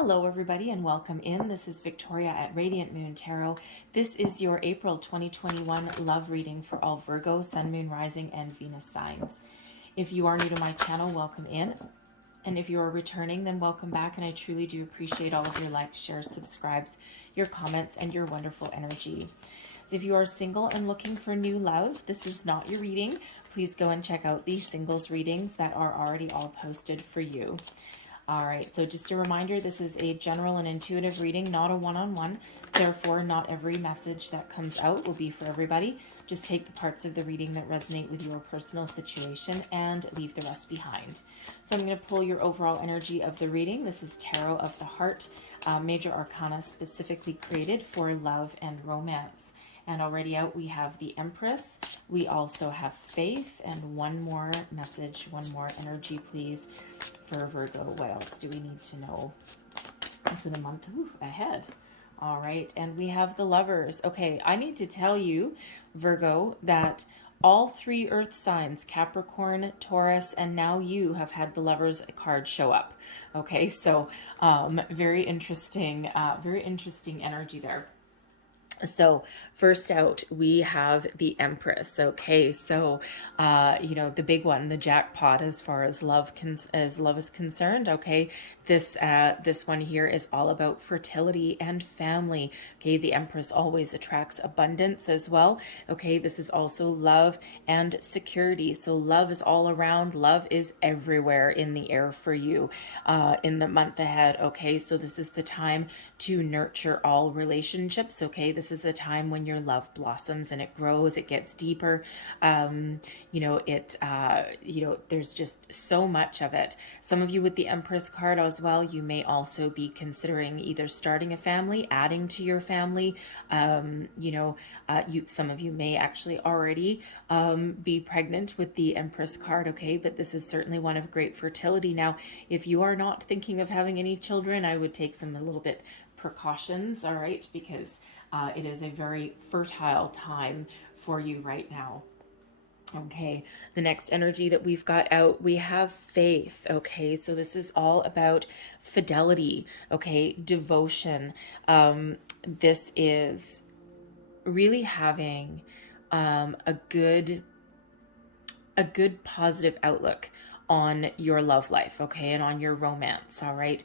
Hello everybody and welcome in. This is Victoria at Radiant Moon Tarot. This is your April 2021 love reading for all Virgo, Sun, Moon, Rising, and Venus signs. If you are new to my channel, welcome in. And if you are returning, then welcome back. And I truly do appreciate all of your likes, shares, subscribes, your comments, and your wonderful energy. So if you are single and looking for new love, this is not your reading. Please go and check out the singles readings that are already all posted for you. All right, so just a reminder, this is a general and intuitive reading, not a one-on-one. Therefore, not every message that comes out will be for everybody. Just take the parts of the reading that resonate with your personal situation and leave the rest behind. So I'm going to pull your overall energy of the reading. This is Tarot of the Heart, major arcana specifically created for love and romance. And already out, we have the Empress. We also have Faith, and one more message, one more energy, please, for Virgo. What else do we need to know for the month ahead? All right, and we have the Lovers. Okay, I need to tell you, Virgo, that all three earth signs, Capricorn, Taurus, and now you, have had the Lovers card show up. Okay, so very interesting energy there. So first out, we have the Empress. Okay, so you know, the big one, the jackpot as far as love is concerned. Okay, this one here is all about fertility and family. Okay, the Empress always attracts abundance as well. Okay, this is also love and security. So love is all around. Love is everywhere in the air for you in the month ahead. Okay, so this is the time to nurture all relationships. Okay, this is a time when your love blossoms and it grows, it gets deeper. You know, there's just so much of it. Some of you with the Empress card as well, you may also be considering either starting a family, adding to your family. Some of you may actually already be pregnant with the Empress card. Okay, but this is certainly one of great fertility. Now, if you are not thinking of having any children, I would take a little bit precautions, all right, because it is a very fertile time for you right now. Okay, the next energy that we've got out, we have Faith. Okay, so this is all about fidelity, okay, devotion. This is really having a good positive outlook on your love life, okay, and on your romance. All right,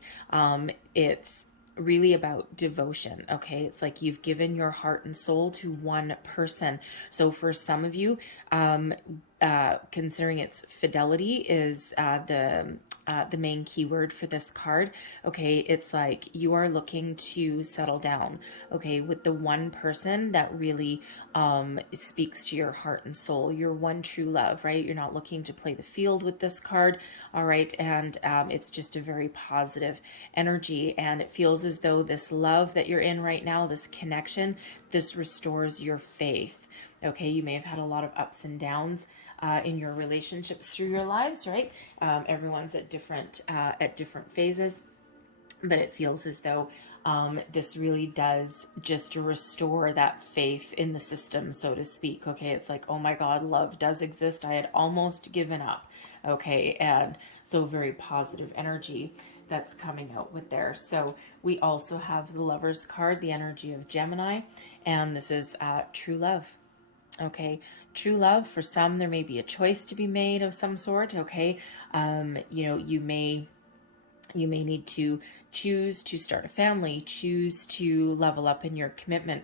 it's really about devotion. Okay, it's like you've given your heart and soul to one person. So for some of you, considering its fidelity is the main keyword for this card. Okay, it's like you are looking to settle down, okay, with the one person that really speaks to your heart and soul, your one true love, right? You're not looking to play the field with this card, all right? And it's just a very positive energy, and it feels as though this love that you're in right now, this connection, this restores your faith. Okay, you may have had a lot of ups and downs in your relationships through your lives, right? Everyone's at different phases, but it feels as though this really does just restore that faith in the system, so to speak. Okay, it's like, oh my God, love does exist. I had almost given up. Okay, and so very positive energy that's coming out with there. So we also have the Lovers card, the energy of Gemini, and this is true love. Okay, true love. For some, there may be a choice to be made of some sort. Okay, you know, you may need to choose to start a family, choose to level up in your commitment.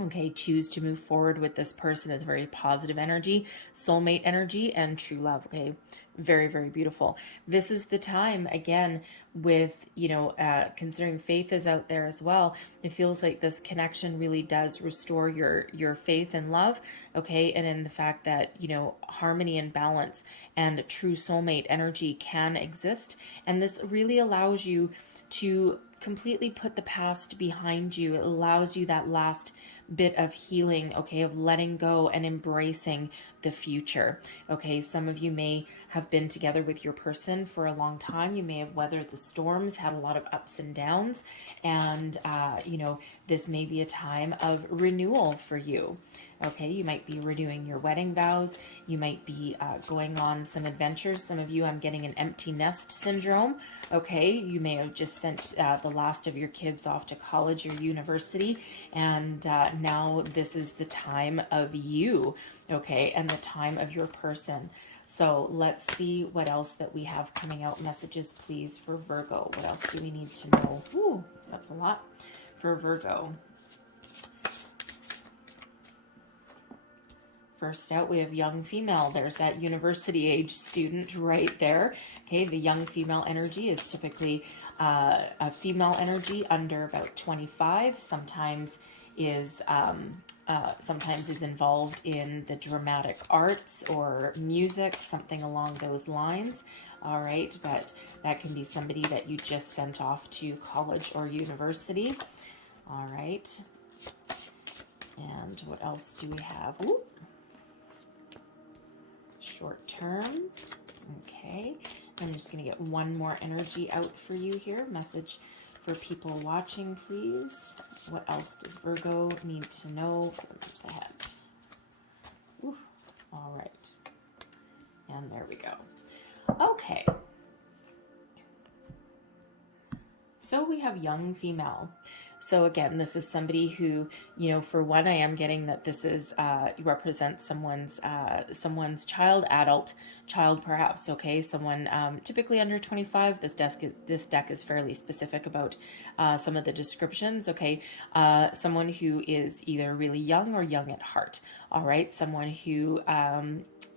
Okay, choose to move forward with this person as very positive energy, soulmate energy, and true love. Okay, very, very beautiful. This is the time, again, with, you know, considering Faith is out there as well, it feels like this connection really does restore your faith and love. Okay, and in the fact that, you know, harmony and balance and true soulmate energy can exist. And this really allows you to completely put the past behind you. It allows you that last bit of healing, okay, of letting go and embracing the future. Okay, some of you may have been together with your person for a long time. You may have weathered the storms, had a lot of ups and downs, and you know, this may be a time of renewal for you. Okay, you might be renewing your wedding vows. You might be going on some adventures. Some of you, I'm getting an empty nest syndrome. Okay, you may have just sent the last of your kids off to college or university, and now this is the time of you, okay, and the time of your person. So let's see what else that we have coming out. Messages, please, for Virgo. What else do we need to know? Ooh, that's a lot for Virgo. First out, we have young female. There's that university age student right there. Okay, the young female energy is typically a female energy under about 25. Sometimes is involved in the dramatic arts or music, something along those lines. All right, but that can be somebody that you just sent off to college or university. All right, and what else do we have? Ooh. Short term. Okay, I'm just going to get one more energy out for you here. Message for people watching, please. What else does Virgo need to know for the month ahead? Ooh, all right. And there we go. Okay. So we have young female. So again, this is somebody who, you know, for one, I am getting that this is represents someone's adult child, perhaps. Okay, someone typically under 25. This deck is fairly specific about some of the descriptions. Okay, someone who is either really young or young at heart. All right, someone who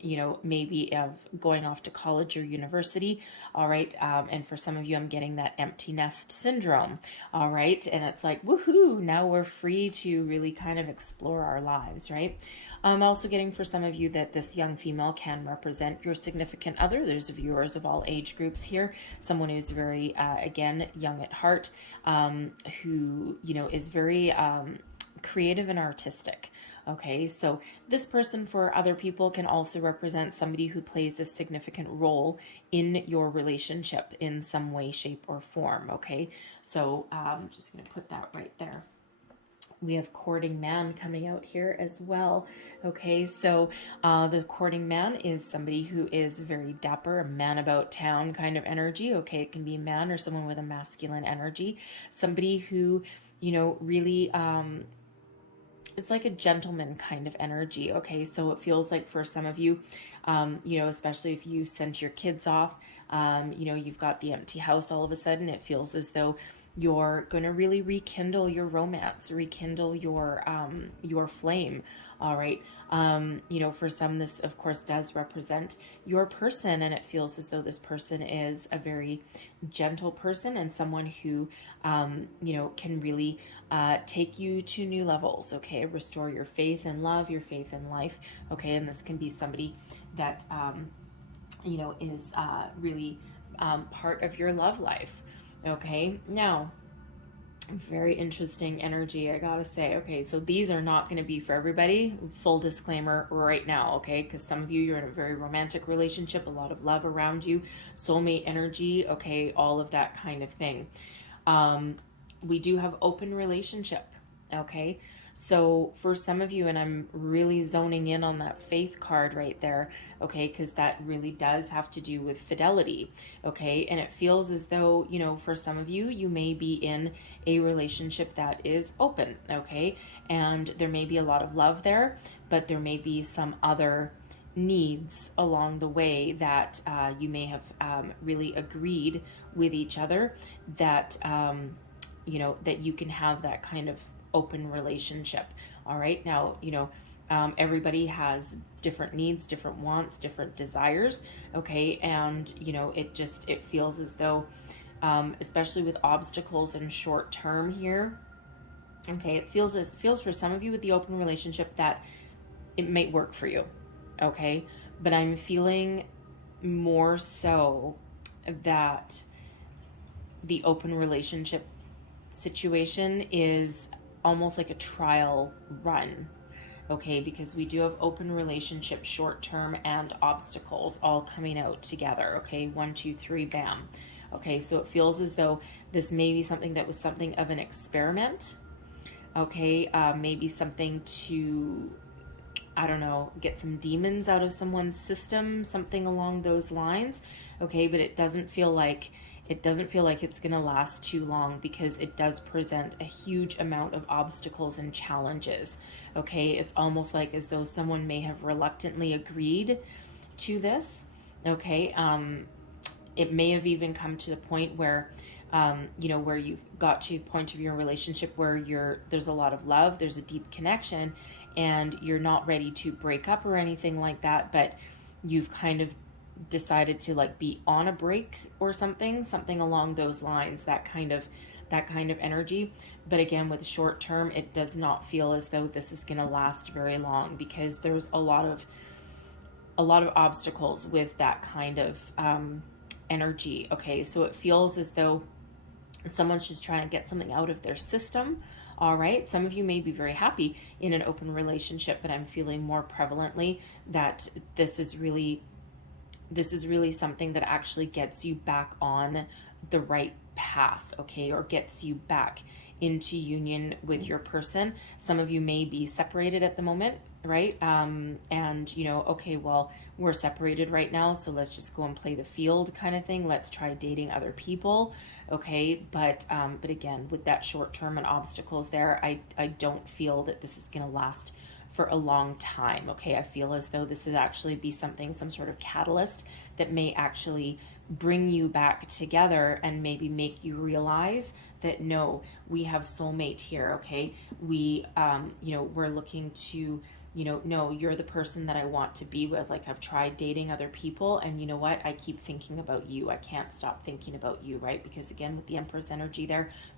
you know, maybe of going off to college or university. All right. And for some of you, I'm getting that empty nest syndrome. All right. And it's like, woohoo, now we're free to really kind of explore our lives, right? I'm also getting for some of you that this young female can represent your significant other. There's viewers of all age groups here. Someone who's very, again, young at heart, who, you know, is very creative and artistic. Okay, so this person for other people can also represent somebody who plays a significant role in your relationship in some way, shape, or form. Okay, so I'm just going to put that right there. We have courting man coming out here as well. Okay, so the courting man is somebody who is very dapper, a man about town kind of energy. Okay, it can be a man or someone with a masculine energy. Somebody who, you know, really... it's like a gentleman kind of energy. Okay, so it feels like for some of you, you know, especially if you sent your kids off, you know, you've got the empty house all of a sudden. It feels as though you're going to really rekindle your romance, rekindle your flame. All right. You know, for some, this of course does represent your person, and it feels as though this person is a very gentle person and someone who, you know, can really take you to new levels. Okay. Restore your faith in love, your faith in life. Okay. And this can be somebody that, you know, is really part of your love life. Okay. Now, very interesting energy, I gotta say. Okay, so these are not going to be for everybody. Full disclaimer right now, okay? Because some of you, you're in a very romantic relationship, a lot of love around you, soulmate energy, okay, all of that kind of thing. We do have open relationship, okay? So for some of you, and I'm really zoning in on that faith card right there, okay, because that really does have to do with fidelity, okay? And it feels as though, you know, for some of you, you may be in a relationship that is open, okay? And there may be a lot of love there, but there may be some other needs along the way that you may have really agreed with each other that, you know, that you can have that kind of open relationship. All right. Now, you know, everybody has different needs, different wants, different desires. Okay. And, you know, it feels as though, especially with obstacles and short term here. Okay. It feels for some of you with the open relationship that it may work for you. Okay. But I'm feeling more so that the open relationship situation is almost like a trial run, okay, because we do have open relationship, short term, and obstacles all coming out together, okay, 1, 2, 3, bam. Okay, so it feels as though this may be something that was something of an experiment, okay, maybe something to, I don't know, get some demons out of someone's system, something along those lines, okay, but it doesn't feel like it's going to last too long, because it does present a huge amount of obstacles and challenges, okay? It's almost like as though someone may have reluctantly agreed to this, okay? It may have even come to the point where, where you've got to the point of your relationship where there's a lot of love, there's a deep connection, and you're not ready to break up or anything like that, but you've kind of decided to like be on a break or something along those lines, that kind of energy. But again, with short term, it does not feel as though this is going to last very long, because there's a lot of obstacles with that kind of energy. Okay, so it feels as though someone's just trying to get something out of their system. All right, some of you may be very happy in an open relationship, but I'm feeling more prevalently that this is really something that actually gets you back on the right path, okay, or gets you back into union with your person. Some of you may be separated at the moment, right? And okay, well, we're separated right now, so let's just go and play the field kind of thing. Let's try dating other people, okay? But again, with that short term and obstacles there, I don't feel that this is going to last for a long time, okay? I feel as though this would actually be some sort of catalyst that may actually bring you back together and maybe make you realize that no, we have soulmate here, okay? We, we're looking to, no, you're the person that I want to be with. Like, I've tried dating other people, and you know what? I keep thinking about you. I can't stop thinking about you, right? Because again, with the Empress energy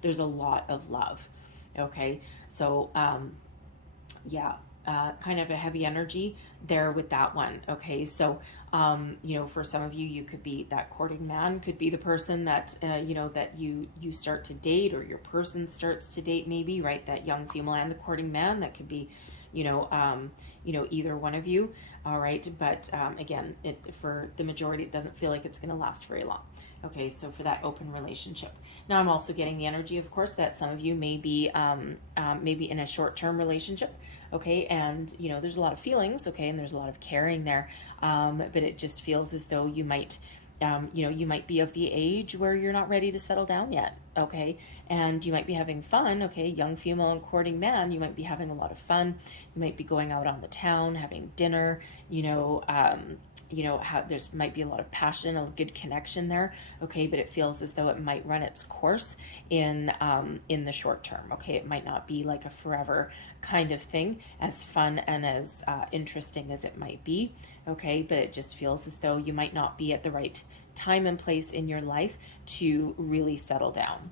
there's a lot of love, okay? So, kind of a heavy energy there with that one, okay? So, for some of you, you could be that courting man, could be the person that, that you start to date, or your person starts to date maybe, right? That young female and the courting man, that could be, either one of you, all right? But again, for the majority, it doesn't feel like it's going to last very long. Okay, so for that open relationship. Now, I'm also getting the energy, of course, that some of you may be maybe in a short-term relationship, okay? And, there's a lot of feelings, okay? And there's a lot of caring there, but it just feels as though you might, you might be of the age where you're not ready to settle down yet, okay? And you might be having fun, okay? Young female and courting man, you might be having a lot of fun. You might be going out on the town, having dinner, there's might be a lot of passion, a good connection there, okay? But it feels as though it might run its course in the short term, okay? It might not be like a forever kind of thing, as fun and as interesting as it might be, okay? But it just feels as though you might not be at the right time and place in your life to really settle down,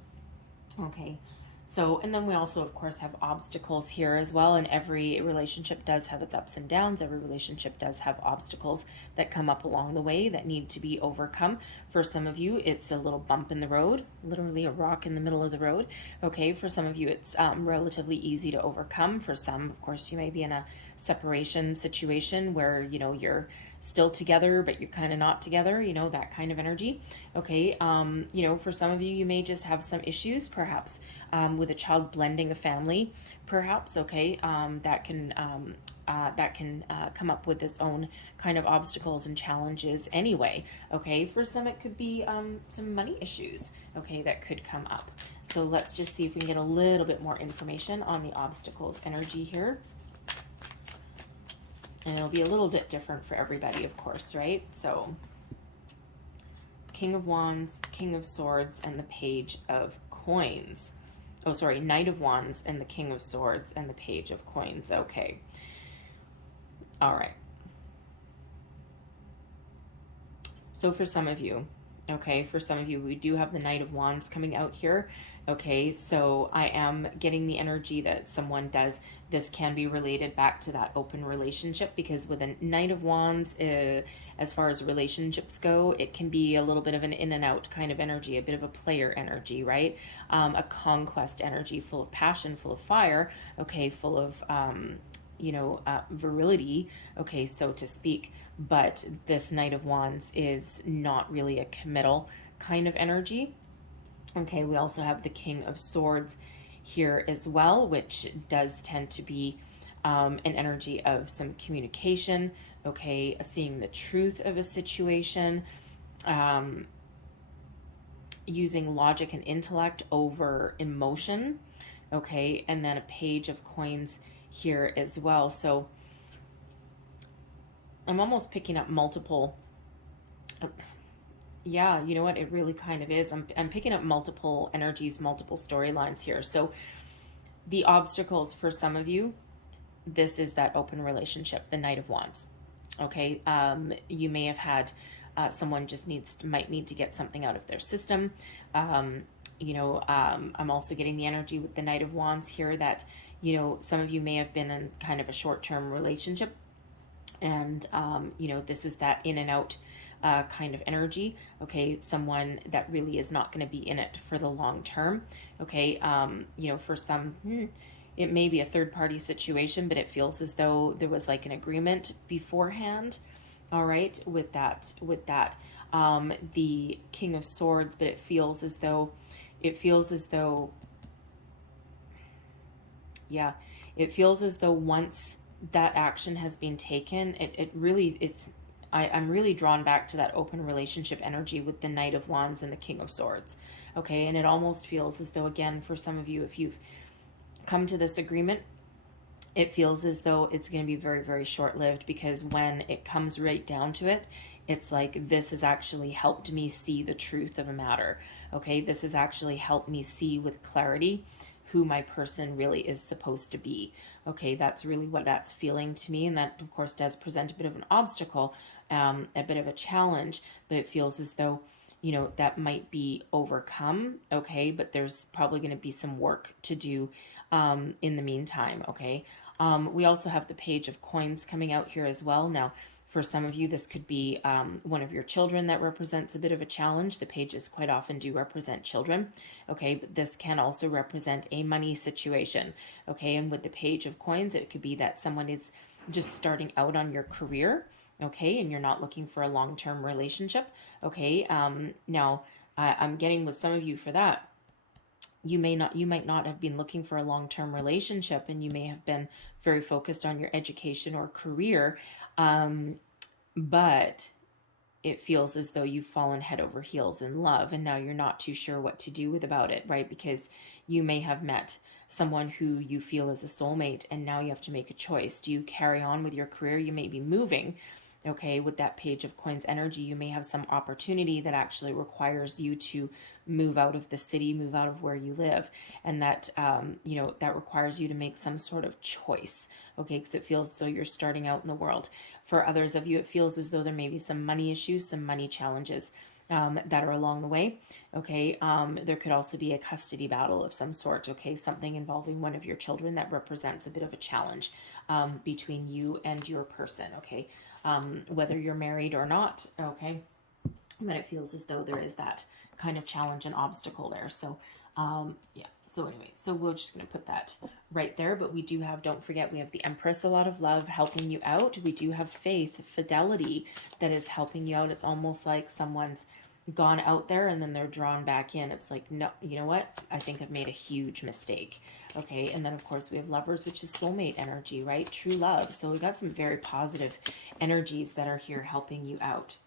okay? So, and then we also, of course, have obstacles here as well. And every relationship does have its ups and downs. Every relationship does have obstacles that come up along the way that need to be overcome. For some of you, it's a little bump in the road, literally a rock in the middle of the road. Okay, for some of you, it's relatively easy to overcome. For some, of course, you may be in a separation situation where, you're still together, but you're kind of not together, that kind of energy. Okay, for some of you, you may just have some issues, perhaps, with a child blending a family, perhaps, okay, that can come up with its own kind of obstacles and challenges anyway, okay? For some, it could be some money issues, okay, that could come up. So let's just see if we can get a little bit more information on the obstacles energy here. And it'll be a little bit different for everybody, of course, right? So, King of Wands, King of Swords, and the Page of Coins. Oh, sorry, Knight of Wands and the King of Swords and the Page of Coins. Okay. All right. So for some of you, Okay, for some of you, we do have the Knight of Wands coming out here. Okay, so I am getting the energy that someone does. This can be related back to that open relationship, because with a Knight of Wands, as far as relationships go, it can be a little bit of an in and out kind of energy, a bit of a player energy, right? A conquest energy, full of passion, full of fire, okay, full of, virility, okay, so to speak. But this Knight of Wands is not really a committal kind of energy. Okay, we also have the King of Swords here as well, which does tend to be an energy of some communication, okay, seeing the truth of a situation, using logic and intellect over emotion, okay, and then a Page of Coins here as well. So I'm almost picking up multiple. Yeah, you know what? It really kind of is. I'm picking up multiple energies, multiple storylines here. So the obstacles for some of you, this is that open relationship, the Knight of Wands. Okay, you may have had someone just might need to get something out of their system. I'm also getting the energy with the Knight of Wands here that, some of you may have been in kind of a short-term relationship, and this is that in and out kind of energy. Okay, someone that really is not going to be in it for the long term. Okay, for some, it may be a third party situation, but it feels as though there was like an agreement beforehand. All right, with that, the King of Swords, but it feels as though, yeah, it feels as though once that action has been taken, I'm really drawn back to that open relationship energy with the Knight of Wands and the King of Swords. Okay, and it almost feels as though, again, for some of you, if you've come to this agreement, it feels as though it's going to be very, very short-lived, because when it comes right down to it, it's like, this has actually helped me see the truth of a matter. Okay, this has actually helped me see with clarity who my person really is supposed to be. Okay, that's really what that's feeling to me. And that, of course, does present a bit of an obstacle, a bit of a challenge, but it feels as though, that might be overcome. Okay, but there's probably going to be some work to do in the meantime. Okay, we also have the Page of Coins coming out here as well. Now, for some of you, this could be one of your children that represents a bit of a challenge. The pages quite often do represent children, okay? But this can also represent a money situation, okay? And with the Page of Coins, it could be that someone is just starting out on your career, okay? And you're not looking for a long-term relationship, okay? Now, I'm getting with some of you for that. You might not have been looking for a long-term relationship, and you may have been very focused on your education or career, but it feels as though you've fallen head over heels in love, and now you're not too sure what to do about it, right? Because you may have met someone who you feel is a soulmate, and now you have to make a choice. Do you carry on with your career? You may be moving, okay? With that Page of Coins energy, you may have some opportunity that actually requires you to move out of the city, move out of where you live, and that that requires you to make some sort of choice, okay? Because it feels as though you're starting out in the world. For others of you, it feels as though there may be some money issues, some money challenges that are along the way, okay? There could also be a custody battle of some sort, okay? Something involving one of your children that represents a bit of a challenge between you and your person, okay? Whether you're married or not, okay? But it feels as though there is that kind of challenge and obstacle there. So, yeah. So anyway, so we're just going to put that right there. But we do have, don't forget, we have the Empress, a lot of love helping you out. We do have faith, fidelity that is helping you out. It's almost like someone's gone out there and then they're drawn back in. It's like, no, you know what? I think I've made a huge mistake. Okay. And then of course we have Lovers, which is soulmate energy, right? True love. So we've got some very positive energies that are here helping you out.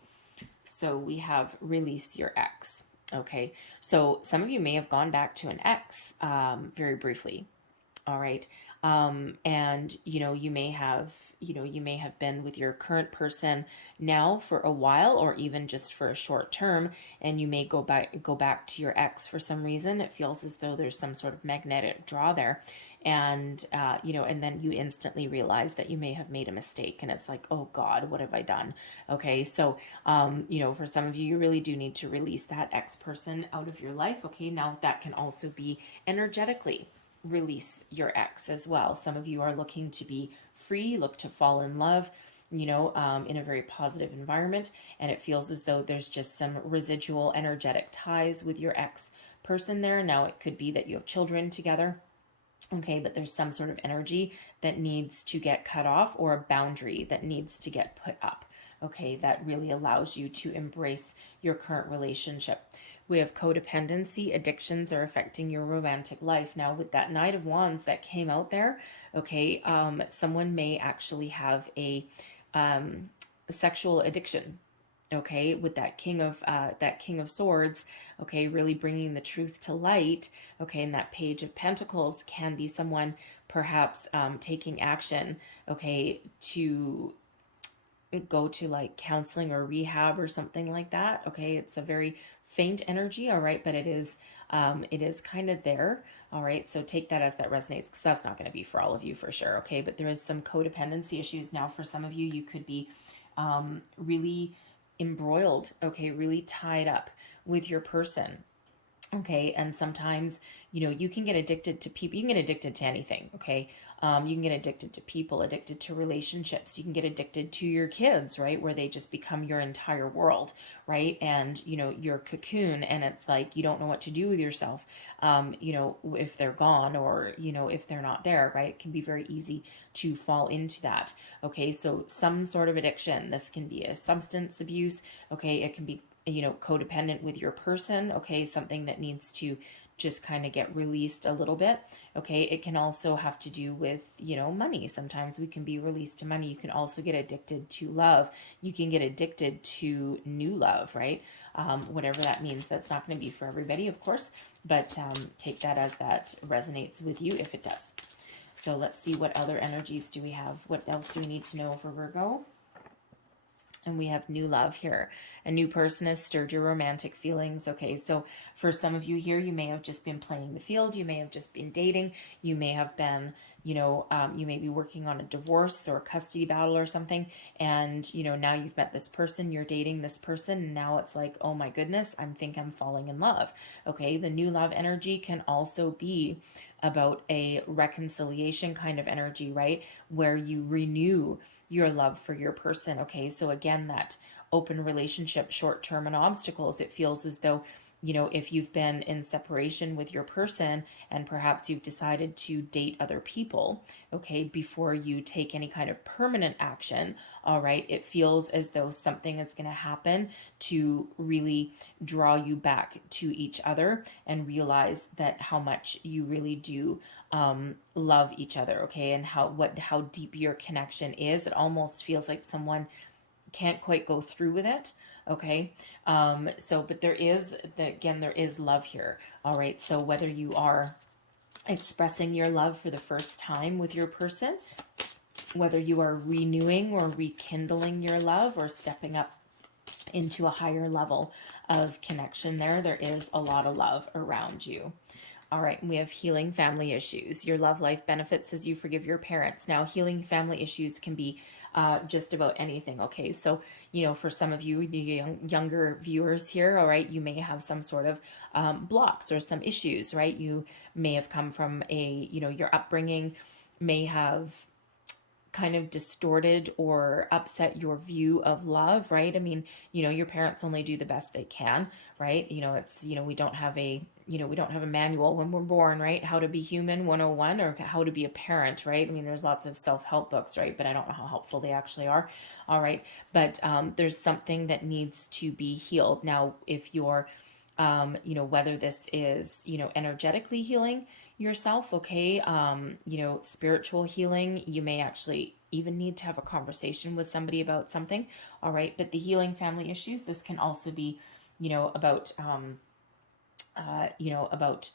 So we have Release Your Ex. Okay, so some of you may have gone back to an ex very briefly. All right, And, you may have, you may have been with your current person now for a while, or even just for a short term, and you may go back to your ex for some reason. It feels as though there's some sort of magnetic draw there. And, and then you instantly realize that you may have made a mistake, and it's like, oh God, what have I done? Okay. So, for some of you, you really do need to release that ex person out of your life. Okay. Now that can also be energetically release your ex as well. Some of you are looking to be free, look to fall in love, in a very positive environment. And it feels as though there's just some residual energetic ties with your ex person there. Now, it could be that you have children together. Okay, but there's some sort of energy that needs to get cut off, or a boundary that needs to get put up. Okay, that really allows you to embrace your current relationship. We have codependency, addictions are affecting your romantic life. Now, with that Knight of Wands that came out there, okay, someone may actually have a sexual addiction. Okay, with that King of Swords, okay, really bringing the truth to light. Okay, and that Page of Pentacles can be someone perhaps taking action. Okay, to go to like counseling or rehab or something like that. Okay, it's a very faint energy, all right, but it is kind of there. All right, so take that as that resonates, because that's not going to be for all of you for sure. Okay, but there is some codependency issues. Now, for some of you, you could be really embroiled, okay, really tied up with your person. Okay, and sometimes, you can get addicted to people. You can get addicted to anything, okay? You can get addicted to people, addicted to relationships. You can get addicted to your kids, right? Where they just become your entire world, right? And, your cocoon, and it's like you don't know what to do with yourself, if they're gone, or, if they're not there, right? It can be very easy to fall into that. Okay, so some sort of addiction. This can be a substance abuse, okay? It can be codependent with your person, okay, something that needs to just kind of get released a little bit. Okay, it can also have to do with money. Sometimes we can be released to money. You can also get addicted to love. You can get addicted to new love, right? Whatever that means. That's not going to be for everybody, of course, but take that as that resonates with you if it does. So let's see, what other energies do we have? What else do we need to know for Virgo? And we have new love here. A new person has stirred your romantic feelings. Okay, so for some of you here, you may have just been playing the field. You may have just been dating. You may have been, you may be working on a divorce or a custody battle or something. And, now you've met this person, you're dating this person. And now it's like, oh my goodness, I'm falling in love. Okay, the new love energy can also be about a reconciliation kind of energy, right? Where you renew your love for your person. Okay, so again, that open relationship, short term, and obstacles, it feels as though, if you've been in separation with your person and perhaps you've decided to date other people, okay, before you take any kind of permanent action, all right, it feels as though something is going to happen to really draw you back to each other and realize that how much you really do love each other, okay, and how deep your connection is. It almost feels like someone can't quite go through with it. Okay. But there is love here. All right. So whether you are expressing your love for the first time with your person, whether you are renewing or rekindling your love, or stepping up into a higher level of connection, there is a lot of love around you. All right, and we have healing family issues. Your love life benefits as you forgive your parents. Now, healing family issues can be just about anything, okay? So, for some of you, the younger viewers here, all right, you may have some sort of blocks or some issues, right? You may have come from your upbringing may have kind of distorted or upset your view of love, right? I mean, your parents only do the best they can, right? It's, we don't have a manual when we're born, right? How to be human 101, or how to be a parent, right? I mean, there's lots of self-help books, right? But I don't know how helpful they actually are. All right. But there's something that needs to be healed. Now, if you're, whether this is, energetically healing yourself, okay, spiritual healing, you may actually even need to have a conversation with somebody about something. All right. But the healing family issues, this can also be, about, about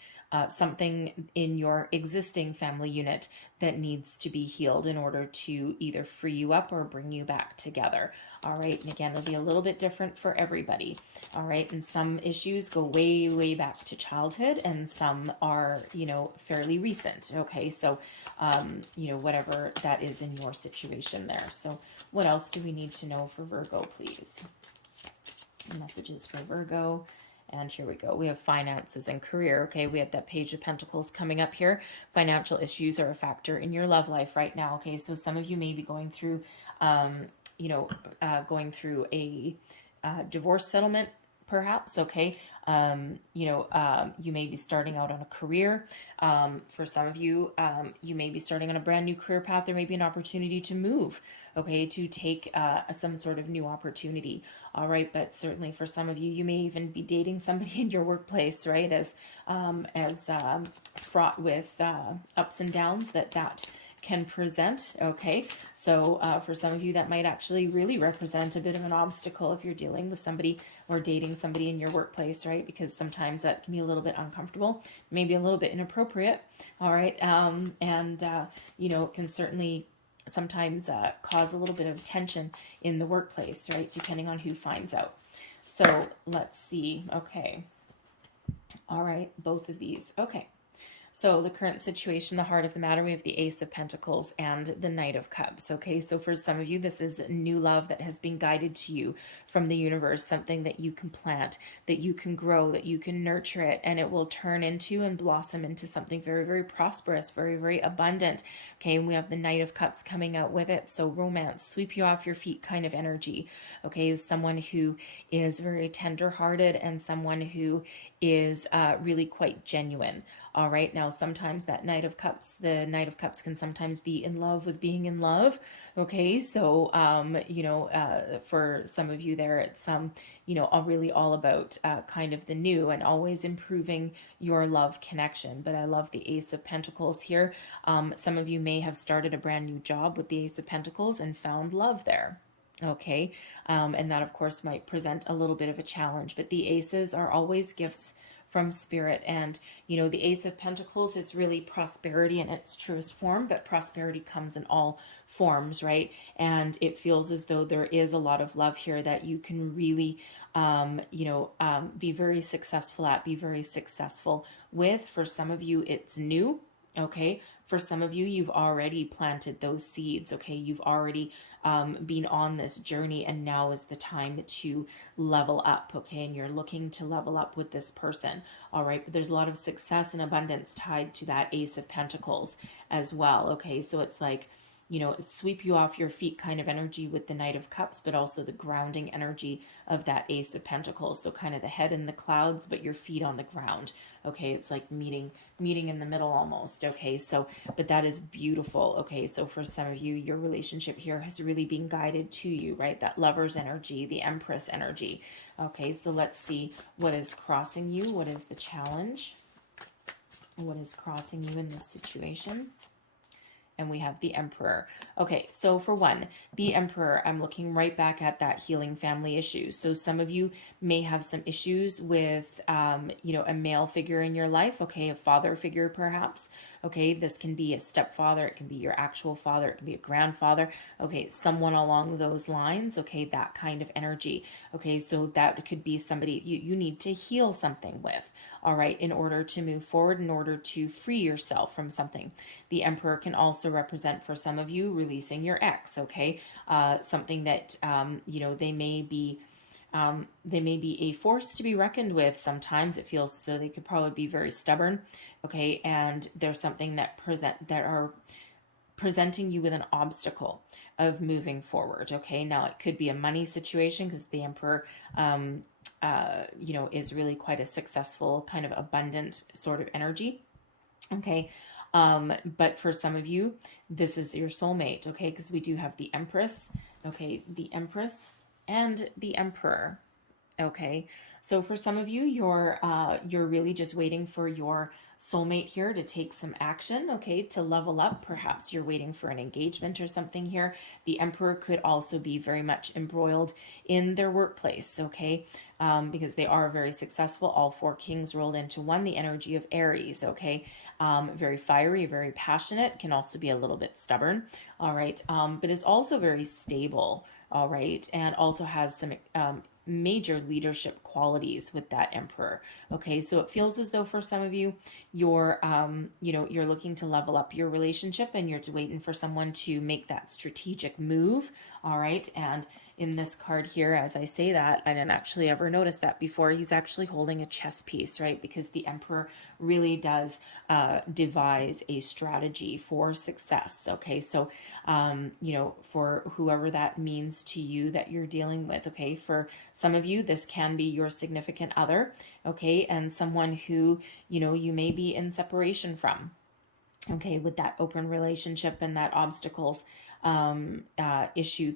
something in your existing family unit that needs to be healed in order to either free you up or bring you back together. All right. And again, it'll be a little bit different for everybody. All right. And some issues go way, way back to childhood, and some are, fairly recent. Okay. So, whatever that is in your situation there. So what else do we need to know for Virgo, please? Messages for Virgo. And here we go. We have finances and career. Okay, we have that Page of Pentacles coming up here. Financial issues are a factor in your love life right now. Okay, so some of you may be going through, a divorce settlement, perhaps. Okay, you may be starting out on a career. For some of you, you may be starting on a brand new career path. There may be an opportunity to move. Okay, to take some sort of new opportunity. All right, but certainly for some of you, you may even be dating somebody in your workplace, right? As fraught with ups and downs that can present. Okay, so for some of you, that might actually really represent a bit of an obstacle if you're dealing with somebody or dating somebody in your workplace, right? Because sometimes that can be a little bit uncomfortable, maybe a little bit inappropriate. All right, can certainly sometimes cause a little bit of tension in the workplace, right? Depending on who finds out. So let's see. Okay. All right. Both of these. Okay. So the current situation, the heart of the matter, we have the Ace of Pentacles and the Knight of Cups. Okay, so for some of you, this is new love that has been guided to you from the universe, something that you can plant, that you can grow, that you can nurture it, and it will turn into and blossom into something very, very prosperous, very, very abundant. Okay, and we have the Knight of Cups coming out with it. So romance, sweep you off your feet kind of energy. Okay, someone who is very tender-hearted and someone who is really quite genuine. All right. Now, sometimes the Knight of Cups can sometimes be in love with being in love. Okay. So, for some of you there, it's, really all about kind of the new and always improving your love connection. But I love the Ace of Pentacles here. Some of you may have started a brand new job with the Ace of Pentacles and found love there. Okay. And that, of course, might present a little bit of a challenge, but the aces are always gifts from spirit. And, the Ace of Pentacles is really prosperity in its truest form, but prosperity comes in all forms, right? And it feels as though there is a lot of love here that you can really, be very successful at, be very successful with. For some of you, it's new. Okay. For some of you, you've already planted those seeds. Okay. You've already been on this journey, and now is the time to level up. Okay. And you're looking to level up with this person. All right. But there's a lot of success and abundance tied to that Ace of Pentacles as well. Okay. So it's like, sweep you off your feet kind of energy with the Knight of Cups, but also the grounding energy of that Ace of Pentacles. So kind of the head in the clouds, but your feet on the ground. Okay. It's like meeting in the middle almost. Okay. So, but that is beautiful. Okay. So for some of you, your relationship here has really been guided to you, right? That Lover's energy, the Empress energy. Okay. So let's see what is crossing you. What is the challenge? What is crossing you in this situation? And we have the Emperor. Okay, so for one, the Emperor, I'm looking right back at that healing family issues. So some of you may have some issues with, a male figure in your life. Okay, a father figure perhaps. Okay, this can be a stepfather. It can be your actual father. It can be a grandfather. Okay, someone along those lines. Okay, that kind of energy. Okay, so that could be somebody you need to heal something with. All right, in order to move forward, in order to free yourself from something. The Emperor can also represent, for some of you, releasing your ex. Okay, something that they may be a force to be reckoned with. Sometimes it feels so they could probably be very stubborn. Okay, and there's something that are presenting you with an obstacle of moving forward. Okay, now it could be a money situation because the Emperor, is really quite a successful kind of abundant sort of energy. Okay. But for some of you, this is your soulmate. Okay. Because we do have the Empress. Okay. The Empress and the Emperor. Okay. So for some of you, you're really just waiting for your soulmate here to take some action, okay, to level up. Perhaps you're waiting for an engagement or something here. The Emperor could also be very much embroiled in their workplace, okay, because they are very successful. All four kings rolled into one, the energy of Aries, okay, very fiery, very passionate, can also be a little bit stubborn, all right, but is also very stable, all right, and also has some major leadership qualities with that Emperor. Okay, so it feels as though for some of you, you're you're looking to level up your relationship and you're waiting for someone to make that strategic move. All right, and in this card here, as I say that, I didn't actually ever notice that before, he's actually holding a chess piece, right? Because the Emperor really does devise a strategy for success. Okay, so for whoever that means to you that you're dealing with, okay, for some of you, this can be your significant other, okay, and someone who, you may be in separation from, okay, with that open relationship and that obstacles issue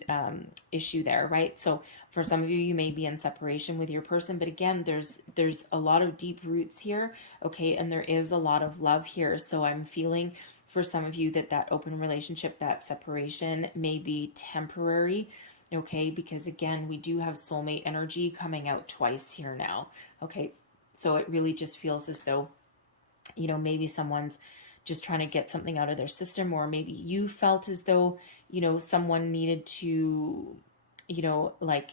there, right? So for some of you, you may be in separation with your person, but again, there's a lot of deep roots here, okay, and there is a lot of love here. So I'm feeling for some of you that open relationship, that separation may be temporary, okay, because again, we do have soulmate energy coming out twice here now, okay, so it really just feels as though, maybe someone's just trying to get something out of their system, or maybe you felt as though, someone needed to, like,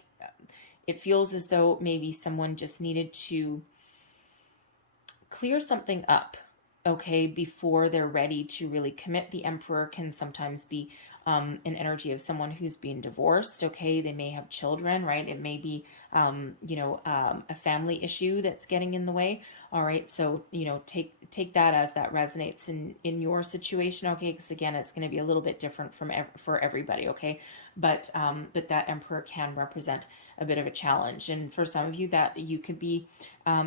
it feels as though maybe someone just needed to clear something up, okay, before they're ready to really commit. The Emperor can sometimes be an energy of someone who's being divorced, okay, they may have children, right, it may be a family issue that's getting in the way, all right, so take that as that resonates in your situation, okay, because again, it's going to be a little bit different for everybody, okay, but that Emperor can represent a bit of a challenge, and for some of you, that you could be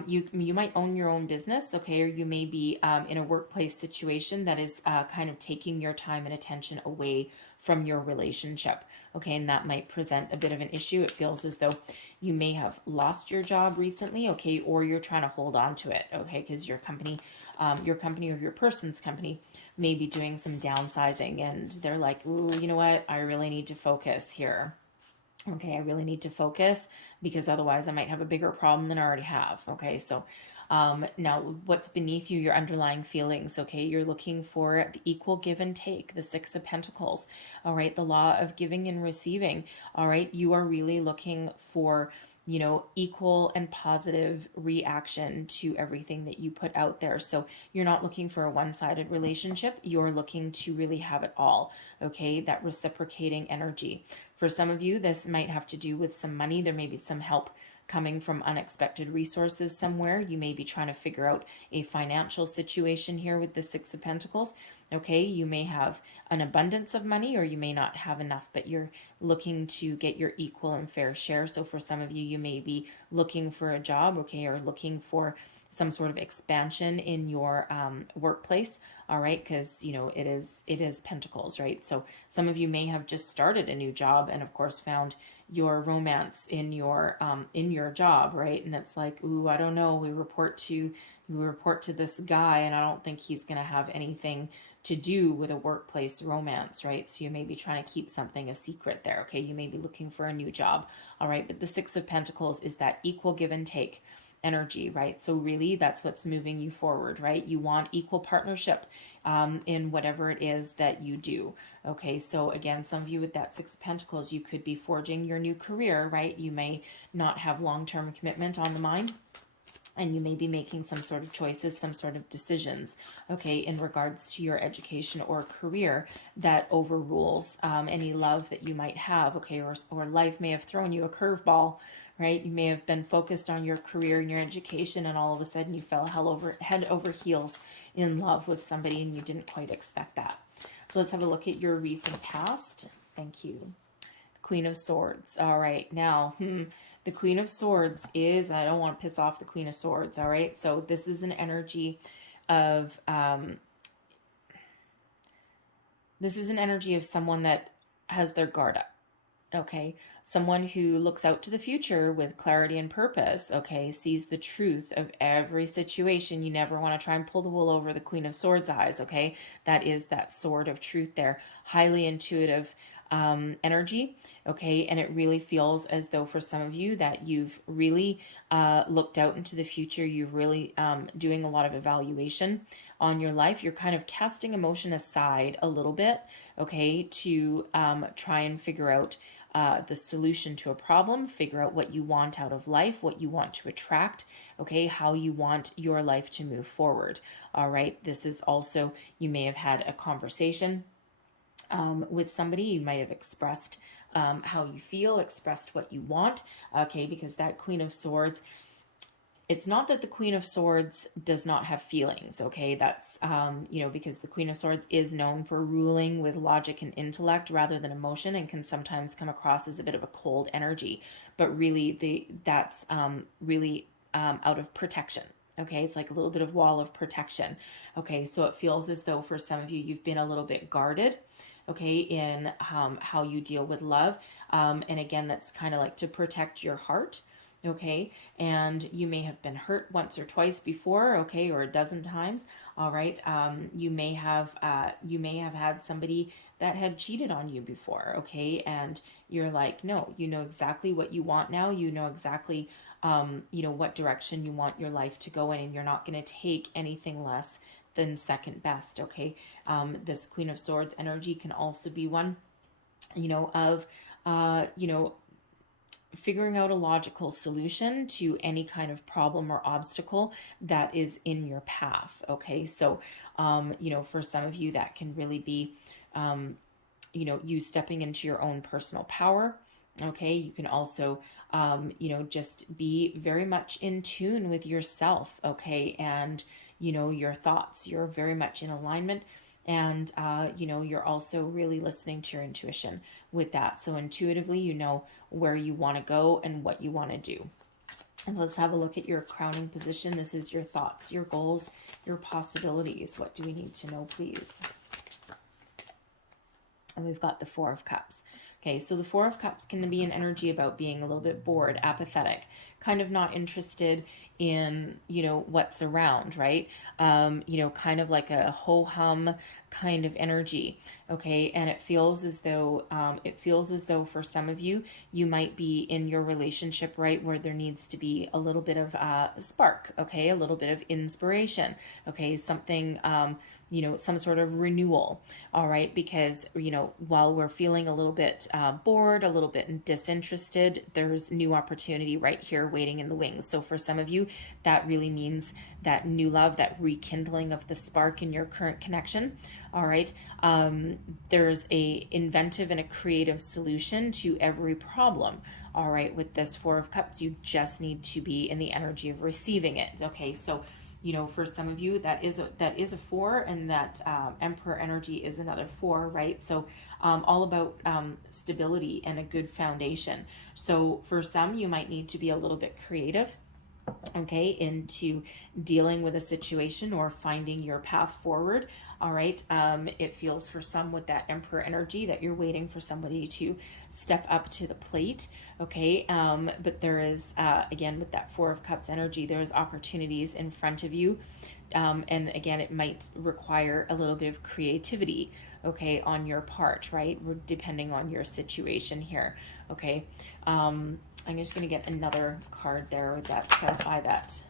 you might own your own business, okay, or you may be in a workplace situation that is kind of taking your time and attention away from your relationship, okay, and that might present a bit of an issue. It feels as though you may have lost your job recently, okay, or you're trying to hold on to it, okay, because your company or your person's company may be doing some downsizing, and they're like, ooh, you know what, I really need to focus here. Okay, I really need to focus because otherwise I might have a bigger problem than I already have. Okay, so now what's beneath you, your underlying feelings, okay, you're looking for the equal give and take, the Six of Pentacles, all right, the law of giving and receiving, all right, you are really looking for equal and positive reaction to everything that you put out there. So you're not looking for a one-sided relationship. You're looking to really have it all, okay? That reciprocating energy. For some of you, this might have to do with some money. There may be some help coming from unexpected resources somewhere. You may be trying to figure out a financial situation here with the Six of Pentacles. Okay, you may have an abundance of money, or you may not have enough, but you're looking to get your equal and fair share. So for some of you, you may be looking for a job, okay, or looking for some sort of expansion in your workplace, all right, because it is Pentacles, right? So some of you may have just started a new job and of course found your romance in your job, right? And it's like, ooh, I don't know, we report to this guy and I don't think he's going to have anything to do with a workplace romance, right? So you may be trying to keep something a secret there, okay? You may be looking for a new job, all right? But the Six of Pentacles is that equal give and take energy, right? So really that's what's moving you forward, right? You want equal partnership in whatever it is that you do, okay? So again, some of you with that Six of Pentacles, you could be forging your new career, right? You may not have long-term commitment on the mind, and you may be making some sort of choices, some sort of decisions, okay, in regards to your education or career that overrules any love that you might have, okay, or life may have thrown you a curveball, right? You may have been focused on your career and your education, and all of a sudden you fell head over heels in love with somebody, and you didn't quite expect that. So let's have a look at your recent past. Thank you. Queen of Swords. All right, now, the Queen of Swords is, I don't want to piss off the Queen of Swords, all right? So this is an energy of, someone that has their guard up, okay? someone who looks out to the future with clarity and purpose, okay, sees the truth of every situation. You never want to try and pull the wool over the Queen of Swords eyes, okay? That is that sword of truth there. Highly intuitive energy, okay? And it really feels as though for some of you that you've really looked out into the future. You're really doing a lot of evaluation on your life. You're kind of casting emotion aside a little bit, okay, to try and figure out the solution to a problem, figure out what you want out of life, what you want to attract, okay, how you want your life to move forward. All right, this is also, you may have had a conversation with somebody. You might have expressed how you feel, expressed what you want, okay, because that Queen of Swords, it's not that the Queen of Swords does not have feelings, okay? That's, because the Queen of Swords is known for ruling with logic and intellect rather than emotion, and can sometimes come across as a bit of a cold energy. But really, that's really out of protection, okay? It's like a little bit of wall of protection, okay? So it feels as though for some of you, you've been a little bit guarded, okay, in how you deal with love. And again, that's kind of like to protect your heart, okay? And you may have been hurt once or twice before, okay, or a dozen times. All right. You may have had somebody that had cheated on you before, okay? And you're like, no, you know exactly what you want now. You know exactly, what direction you want your life to go in, and you're not going to take anything less than second best, okay? This Queen of Swords energy can also be one, of, figuring out a logical solution to any kind of problem or obstacle that is in your path, okay? So, for some of you, that can really be, you stepping into your own personal power, okay? You can also, just be very much in tune with yourself, okay? And, your thoughts, you're very much in alignment. And, you're also really listening to your intuition with that. So intuitively, you know where you want to go and what you want to do. And let's have a look at your crowning position. This is your thoughts, your goals, your possibilities. What do we need to know, please? And we've got the Four of Cups. Okay, so the Four of Cups can be an energy about being a little bit bored, apathetic, kind of not interested in, what's around, right? Kind of like a ho-hum kind of energy, okay? And it feels as though for some of you, you might be in your relationship, right, where there needs to be a little bit of spark, okay? A little bit of inspiration, okay? Something, some sort of renewal, all right? Because, while we're feeling a little bit bored, a little bit disinterested, there's new opportunity right here waiting in the wings. So for some of you, that really means that new love, that rekindling of the spark in your current connection, all right? There's a inventive and a creative solution to every problem, all right? With this Four of Cups, you just need to be in the energy of receiving it, okay? So, for some of you, that is a four, and that Emperor energy is another four, right? So all about stability and a good foundation. So for some, you might need to be a little bit creative, okay, into dealing with a situation or finding your path forward, all right? It feels for some with that Emperor energy that you're waiting for somebody to step up to the plate, okay? But there is, again, with that Four of Cups energy, there's opportunities in front of you. And again, it might require a little bit of creativity, okay, on your part, right? Depending on your situation here, okay? I'm just going to get another card there that clarify that.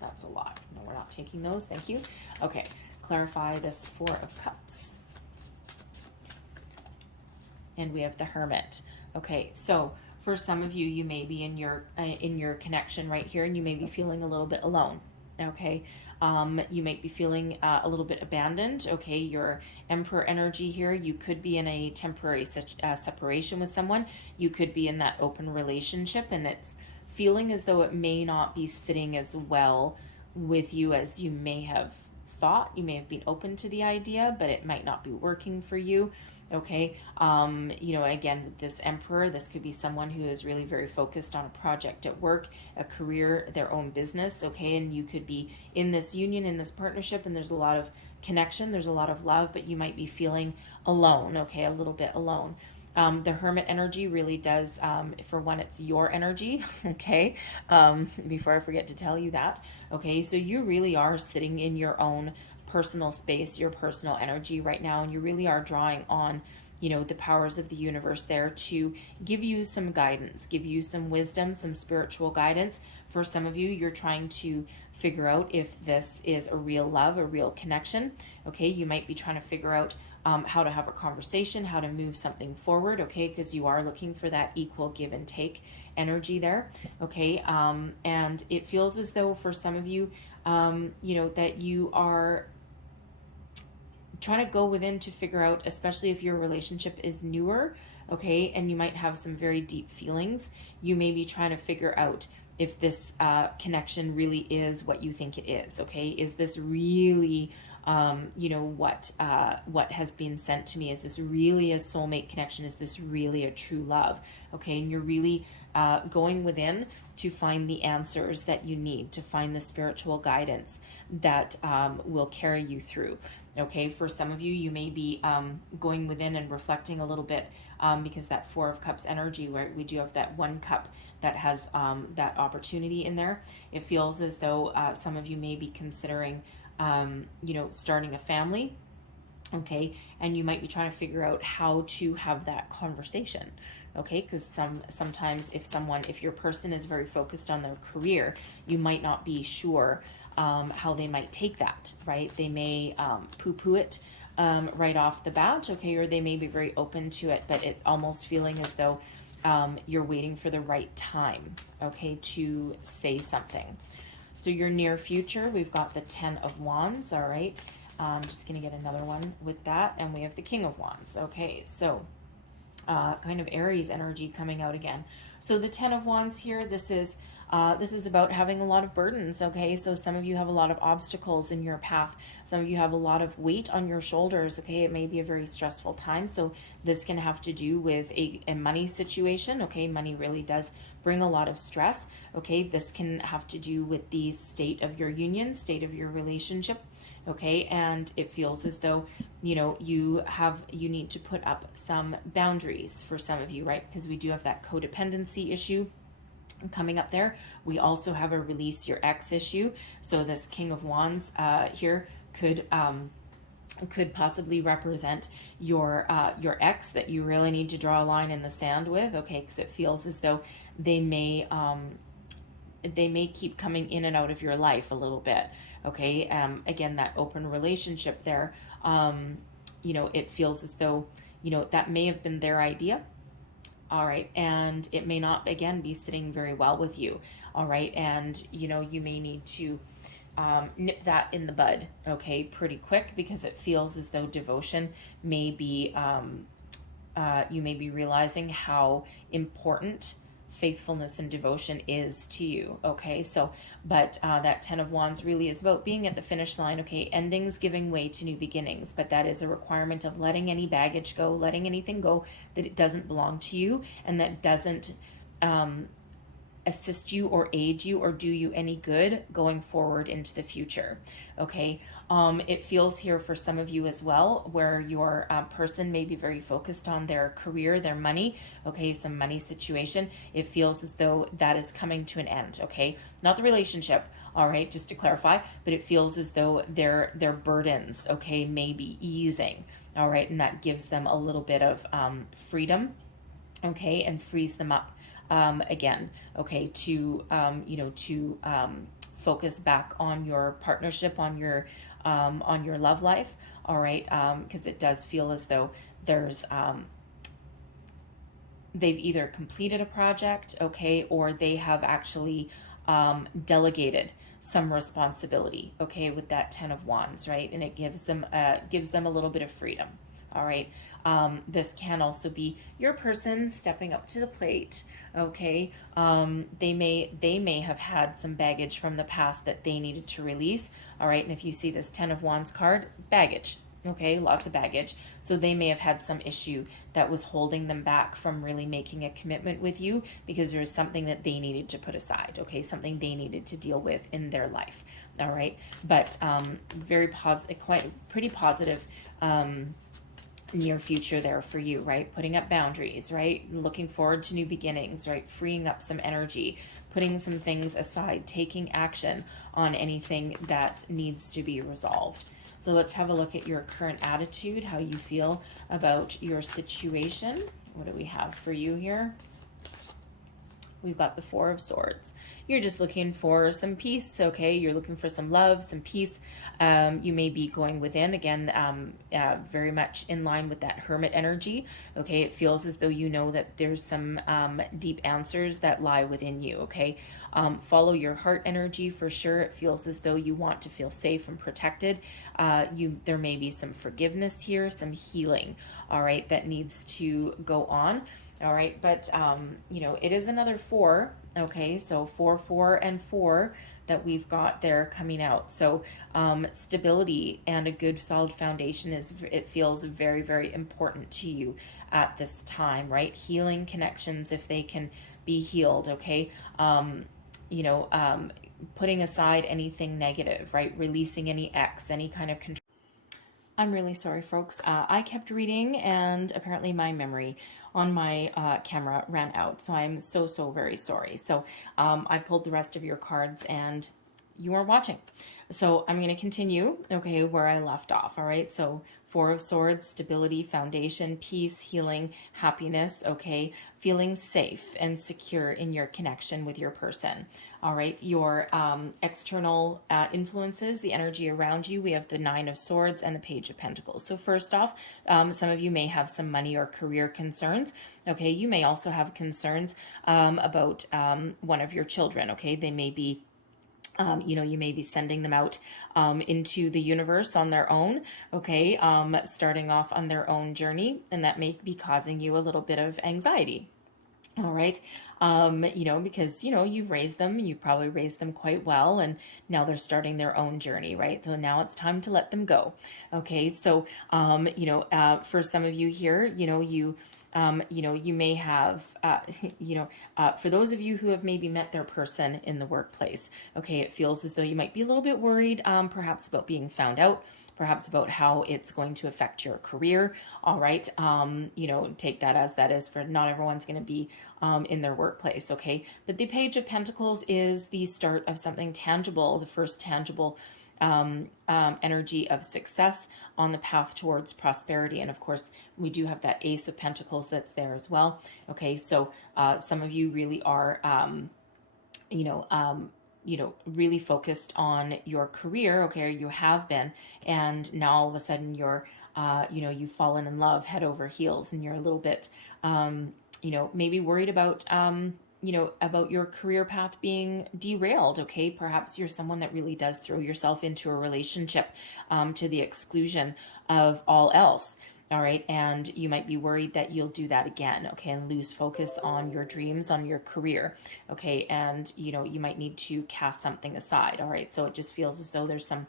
That's a lot. No, we're not taking those. Thank you. Okay, clarify this Four of Cups. And we have the Hermit. Okay, so for some of you, you may be in your connection right here, and you may be feeling a little bit alone. Okay, you might be feeling a little bit abandoned. Okay, your Emperor energy here, you could be in a temporary separation with someone. You could be in that open relationship, and it's feeling as though it may not be sitting as well with you as you may have thought. You may have been open to the idea, but it might not be working for you. Okay, again, with this Emperor, this could be someone who is really very focused on a project at work, a career, their own business, okay, and you could be in this union, in this partnership, and there's a lot of connection, there's a lot of love, but you might be feeling alone, okay, a little bit alone. The Hermit energy really does, for one, it's your energy, okay? Before I forget to tell you that, okay? So you really are sitting in your own personal space, your personal energy right now, and you really are drawing on, you know, the powers of the universe there to give you some guidance, give you some wisdom, some spiritual guidance. For some of you, you're trying to figure out if this is a real love, a real connection, okay? You might be trying to figure out how to have a conversation, how to move something forward, okay? Because you are looking for that equal give and take energy there, okay? And it feels as though for some of you, you know, that you are trying to go within to figure out, especially if your relationship is newer, okay, and you might have some very deep feelings, you may be trying to figure out if this connection really is what you think it is, okay? Is this really, you know, what has been sent to me? Is this really a soulmate connection? Is this really a true love? Okay, and you're really going within to find the answers that you need, to find the spiritual guidance that will carry you through. Okay, for some of you, you may be going within and reflecting a little bit because that Four of Cups energy, where we do have that one cup that has that opportunity in there. It feels as though some of you may be considering, you know, starting a family. Okay, and you might be trying to figure out how to have that conversation. Okay, because sometimes if your person is very focused on their career, you might not be sure how they might take that, right? They may poo-poo it right off the bat, okay, or they may be very open to it, but it's almost feeling as though you're waiting for the right time, okay, to say something. So your near future, we've got the 10 of Wands, all right? I'm just going to get another one with that, and we have the King of Wands, okay? So kind of Aries energy coming out again. So the 10 of Wands here, this is about having a lot of burdens, okay? So some of you have a lot of obstacles in your path. Some of you have a lot of weight on your shoulders, okay? It may be a very stressful time. So this can have to do with a money situation, okay? Money really does bring a lot of stress, okay? This can have to do with the state of your union, state of your relationship, okay? And it feels as though, you know, you need to put up some boundaries for some of you, right? Because we do have that codependency issue coming up there. We also have a release your ex issue. So this King of Wands here could possibly represent your ex that you really need to draw a line in the sand with, okay? Because it feels as though they may keep coming in and out of your life a little bit, okay? Again, that open relationship there, you know, it feels as though, you know, that may have been their idea. All right. And it may not, again, be sitting very well with you. All right. And, you know, you may need to nip that in the bud, okay, pretty quick, because it feels as though devotion may be, you may be realizing how important faithfulness and devotion is to you, okay? So, but that 10 of Wands really is about being at the finish line, okay? Endings giving way to new beginnings, but that is a requirement of letting any baggage go, letting anything go that it doesn't belong to you and that doesn't assist you or aid you or do you any good going forward into the future, okay? It feels here for some of you as well where your person may be very focused on their career, their money, okay, some money situation. It feels as though that is coming to an end, okay? Not the relationship, all right, just to clarify, but it feels as though their burdens, okay, may be easing, all right, and that gives them a little bit of freedom, okay, and frees them up again, okay, to, you know, to focus back on your partnership, on your love life, all right, because it does feel as though there's, they've either completed a project, okay, or they have actually delegated some responsibility, okay, with that 10 of Wands, right, and it gives them a little bit of freedom, all right. This can also be your person stepping up to the plate, okay? They may have had some baggage from the past that they needed to release, all right? And if you see this 10 of Wands card, baggage, okay? Lots of baggage. So they may have had some issue that was holding them back from really making a commitment with you because there was something that they needed to put aside, okay? Something they needed to deal with in their life, all right? But very positive, pretty positive near future there for you, right? Putting up boundaries, right? Looking forward to new beginnings, right? Freeing up some energy, putting some things aside, taking action on anything that needs to be resolved. So let's have a look at your current attitude, how you feel about your situation. What do we have for you here? We've got the Four of Swords. You're just looking for some peace, okay? You're looking for some love, some peace. You may be going within, again, very much in line with that Hermit energy, okay? It feels as though you know that there's some deep answers that lie within you, okay? Follow your heart energy for sure. It feels as though you want to feel safe and protected. There may be some forgiveness here, some healing, all right, that needs to go on. All right, but, you know, it is another 4, okay? So 4, 4, and 4 that we've got there coming out. So stability and a good solid foundation it feels very, very important to you at this time, right? Healing connections, if they can be healed, okay? You know, putting aside anything negative, right? Releasing any any kind of control. I'm really sorry, folks. I kept reading, and apparently my memory on my camera ran out. So I'm so very sorry. So I pulled the rest of your cards, and you are watching. So I'm going to continue, okay, where I left off, all right? So Four of Swords, stability, foundation, peace, healing, happiness, okay? Feeling safe and secure in your connection with your person, all right? Your external influences, the energy around you, we have the Nine of Swords and the Page of Pentacles. So first off, some of you may have some money or career concerns, okay? You may also have concerns about one of your children, okay? They may be you know, you may be sending them out into the universe on their own, okay, starting off on their own journey, and that may be causing you a little bit of anxiety, all right, you know, because, you know, you've probably raised them quite well, and now they're starting their own journey, right? So now it's time to let them go, okay? So, you know, for some of you here, you know, you know, you may have, you know, for those of you who have maybe met their person in the workplace, okay, it feels as though you might be a little bit worried, perhaps about being found out, perhaps about how it's going to affect your career, all right? You know, take that as that is, for not everyone's going to be in their workplace, okay? But the Page of Pentacles is the start of something tangible, the first tangible energy of success on the path towards prosperity. And of course, we do have that Ace of Pentacles that's there as well. Okay, so some of you really are, you know, really focused on your career, okay, or you have been, and now all of a sudden you're, you know, you've fallen in love head over heels, and you're a little bit, you know, maybe worried about, you know, about your career path being derailed, okay? Perhaps you're someone that really does throw yourself into a relationship to the exclusion of all else, all right? And you might be worried that you'll do that again, okay? And lose focus on your dreams, on your career, okay? And, you know, you might need to cast something aside, all right? So it just feels as though there's some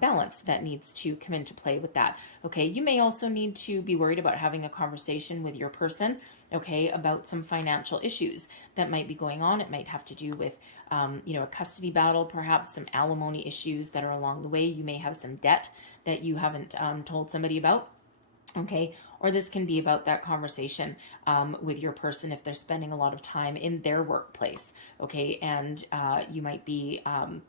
balance that needs to come into play with that, okay? You may also need to be worried about having a conversation with your person, okay, about some financial issues that might be going on. It might have to do with, you know, a custody battle, perhaps some alimony issues that are along the way. You may have some debt that you haven't told somebody about, okay? Or this can be about that conversation with your person if they're spending a lot of time in their workplace, okay? And you might be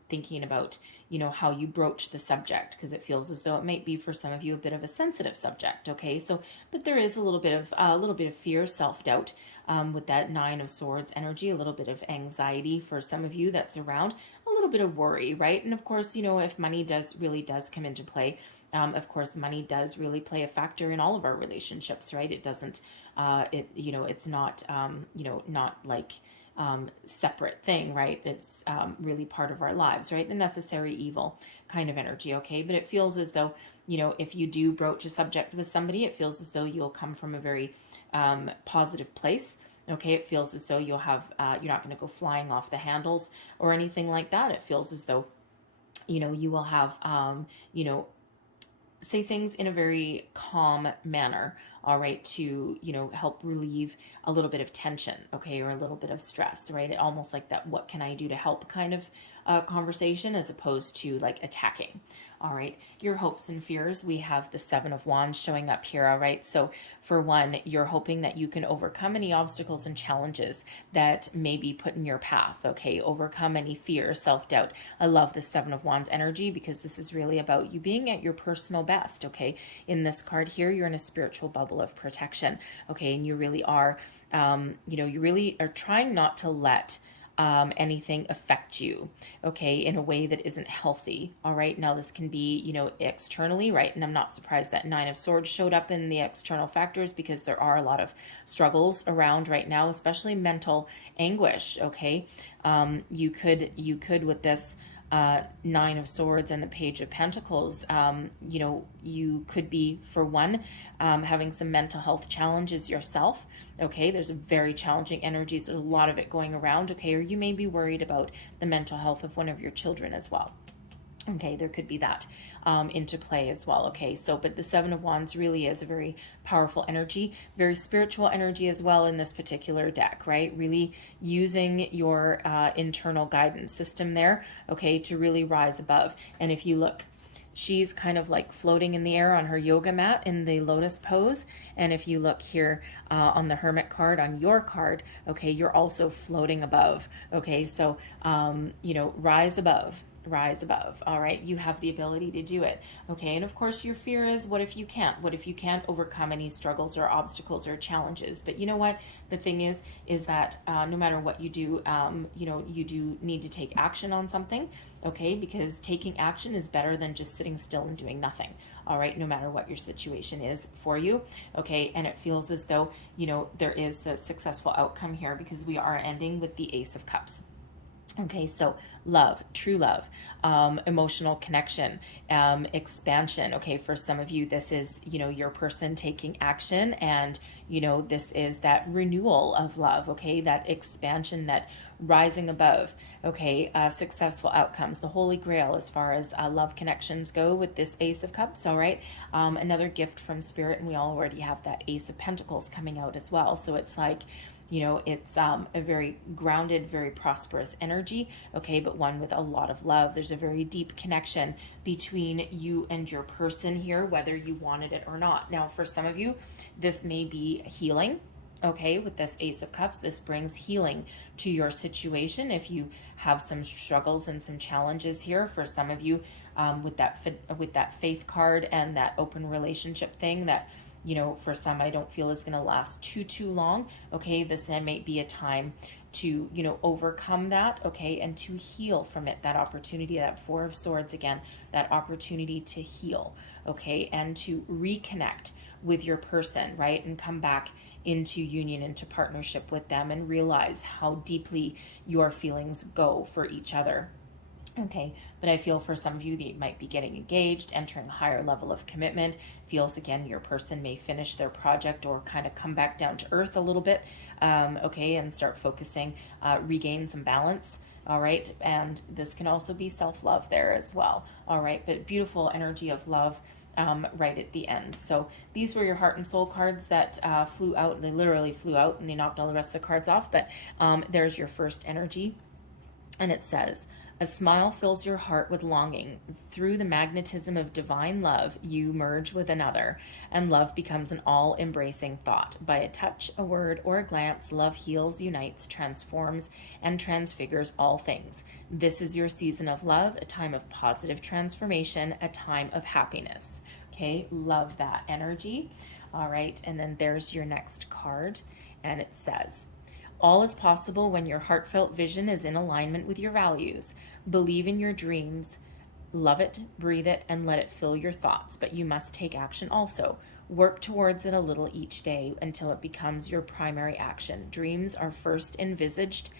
thinking about, you know, how you broach the subject, because it feels as though it might be for some of you a bit of a sensitive subject, okay? So, but there is a little bit of fear, self-doubt with that Nine of Swords energy, a little bit of anxiety for some of you that's around, a little bit of worry, right? And of course, you know, if money really does come into play, of course, money does really play a factor in all of our relationships, right? It doesn't, you know, it's not, you know, not like separate thing, right? It's really part of our lives, right? A necessary evil kind of energy, okay? But it feels as though, you know, if you do broach a subject with somebody, it feels as though you'll come from a very positive place, okay? It feels as though you'll have, you're not going to go flying off the handles or anything like that. It feels as though, you know, you will have, you know, say things in a very calm manner, all right, to, you know, help relieve a little bit of tension, okay, or a little bit of stress, right? Almost like that, what can I do to help kind of conversation as opposed to like attacking. All right, your hopes and fears, we have the Seven of Wands showing up here. All right, so for one, you're hoping that you can overcome any obstacles and challenges that may be put in your path. Okay, overcome any fear, self-doubt. I love the Seven of Wands energy because this is really about you being at your personal best. Okay, in this card here, you're in a spiritual bubble of protection. Okay, and you really are, you really are trying not to let anything affect you, okay, in a way that isn't healthy. All right, now this can be, externally, right? And I'm not surprised that Nine of Swords showed up in the external factors because there are a lot of struggles around right now, especially mental anguish. Okay, you could with this Nine of Swords and the Page of Pentacles, you could be, for one, having some mental health challenges yourself. Okay, there's a very challenging energies, there's a lot of it going around. Okay, or you may be worried about the mental health of one of your children as well. Okay, there could be that into play as well. Okay, so but the Seven of Wands really is a very powerful energy, very spiritual energy as well in this particular deck, right? Really using your internal guidance system there, okay, to really rise above. And if you look, she's kind of like floating in the air on her yoga mat in the lotus pose. And if you look here on the Hermit card, on your card, okay, you're also floating above. Okay, so, rise above. Rise above. All right, you have the ability to do it. Okay, and of course your fear is, what if you can't? What if you can't overcome any struggles or obstacles or challenges? But you know what, the thing is that no matter what you do, you do need to take action on something. Okay, because taking action is better than just sitting still and doing nothing. All right, no matter what your situation is for you. Okay, and it feels as though there is a successful outcome here because we are ending with the Ace of Cups. Okay, so love, true love, emotional connection, expansion. Okay, for some of you, this is, your person taking action, and, this is that renewal of love. Okay, that expansion, that rising above. Okay, successful outcomes, the Holy Grail as far as love connections go with this Ace of Cups. All right, another gift from Spirit, and we already have that Ace of Pentacles coming out as well. So it's like, it's a very grounded, very prosperous energy, okay, but one with a lot of love. There's a very deep connection between you and your person here, whether you wanted it or not. Now, for some of you, this may be healing, okay, with this Ace of Cups. This brings healing to your situation if you have some struggles and some challenges here. For some of you, with that faith card and that open relationship thing that, for some, I don't feel is going to last too long. Okay, this might be a time to, overcome that, okay, and to heal from it. That opportunity, that Four of Swords again, that opportunity to heal, okay, and to reconnect with your person, right, and come back into union, into partnership with them, and realize how deeply your feelings go for each other. Okay, but I feel for some of you, they might be getting engaged, entering a higher level of commitment. Feels again, your person may finish their project or kind of come back down to earth a little bit, okay, and start focusing, regain some balance. All right, and this can also be self-love there as well. All right, but beautiful energy of love right at the end. So these were your heart and soul cards that flew out. They literally flew out and they knocked all the rest of the cards off. But there's your first energy, and it says, a smile fills your heart with longing. Through the magnetism of divine love, you merge with another, and love becomes an all-embracing thought. By a touch, a word, or a glance, love heals, unites, transforms, and transfigures all things. This is your season of love, a time of positive transformation, a time of happiness. Okay, love that energy. All right, and then there's your next card, and it says, all is possible when your heartfelt vision is in alignment with your values. Believe in your dreams, love it, breathe it, and let it fill your thoughts. But you must take action also. Work towards it a little each day until it becomes your primary action. Dreams are first envisaged,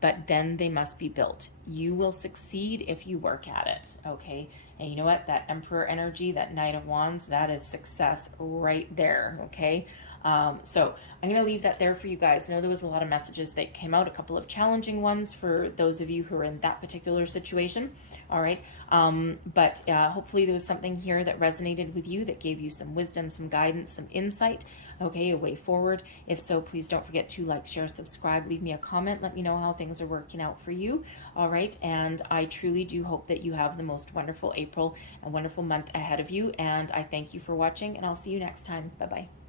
but then they must be built. You will succeed if you work at it, okay? And you know what? That Emperor energy, that Knight of Wands, that is success right there, okay? So I'm going to leave that there for you guys. I know there was a lot of messages that came out, a couple of challenging ones for those of you who are in that particular situation. All right. But hopefully there was something here that resonated with you, that gave you some wisdom, some guidance, some insight. Okay, a way forward. If so, please don't forget to like, share, subscribe, leave me a comment. Let me know how things are working out for you. All right. And I truly do hope that you have the most wonderful April and wonderful month ahead of you. And I thank you for watching, and I'll see you next time. Bye-bye.